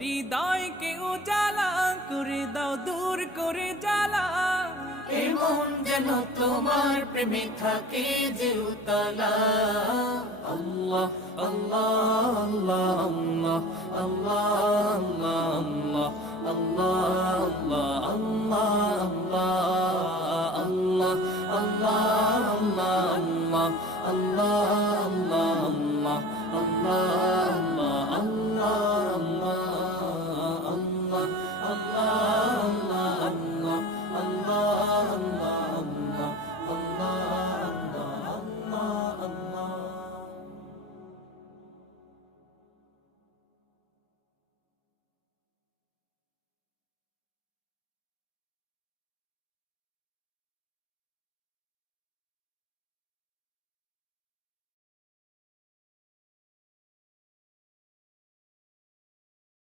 হৃদয়কে উজালা করে দাও, দূর করে জ্বালা। এমন যেন তোমার প্রেমে থাকে যে উতলা। আল্লাহ আল্লাহ আল্লাহ আল্লাহ আল্লাহ